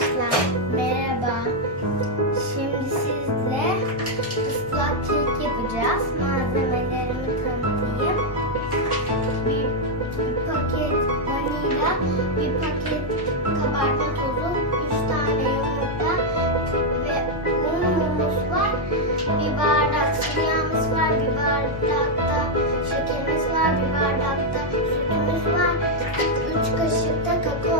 arkadaşlar, merhaba. Şimdi sizle ıslak kek yapacağız. Malzemelerimi tanıtayım. Bir, bir paket vanilya, bir paket kabartma tozu, üç tane yumurta ve unumuz var. Bir bardak yağımız var, bir bardakta şekerimiz var, bir bardakta sütümüz var. Üç kaşık da kakaomuz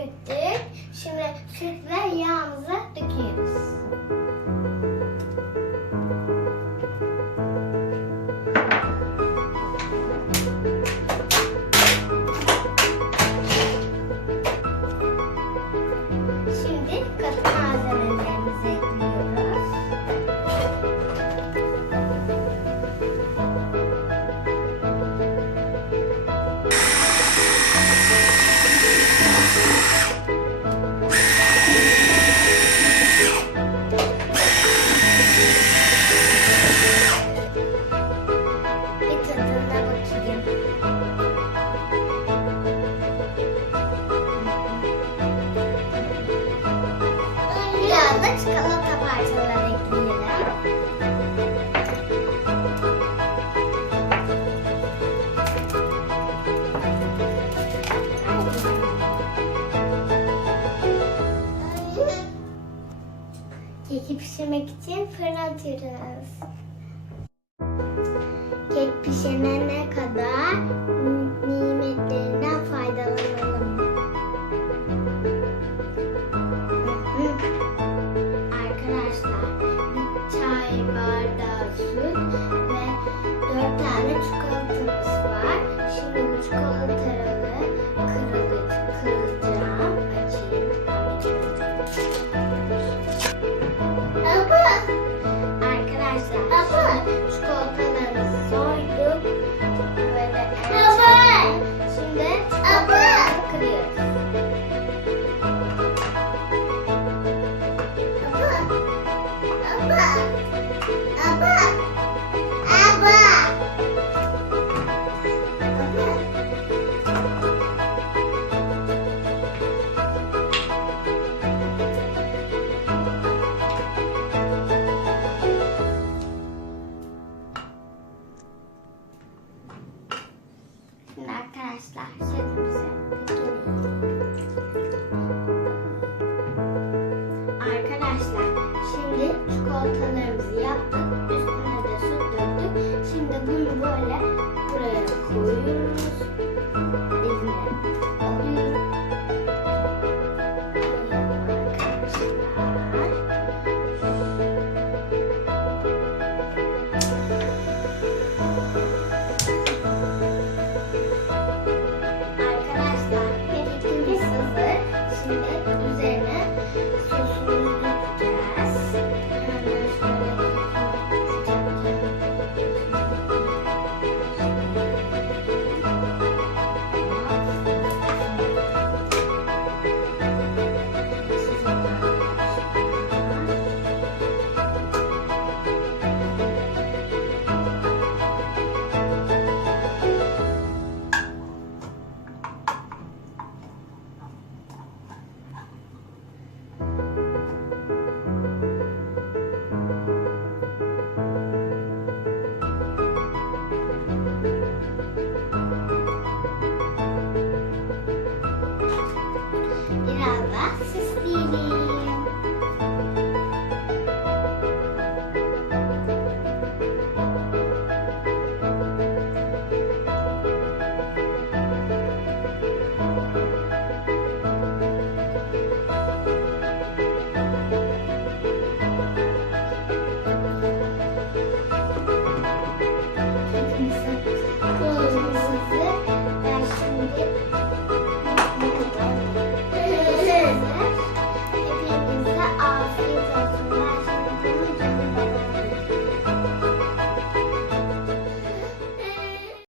Köpürttük. Şimdi süt ve yağımızı döküyoruz. Şimdi katı malzemelerimizi çikolata parçaları. Keki pişirmek için fırına atıyoruz. Kek pişene Arkadaşlar şimdi çikolatalarımızı yaptık. Üstüne de süt döktük. Şimdi bunu böyle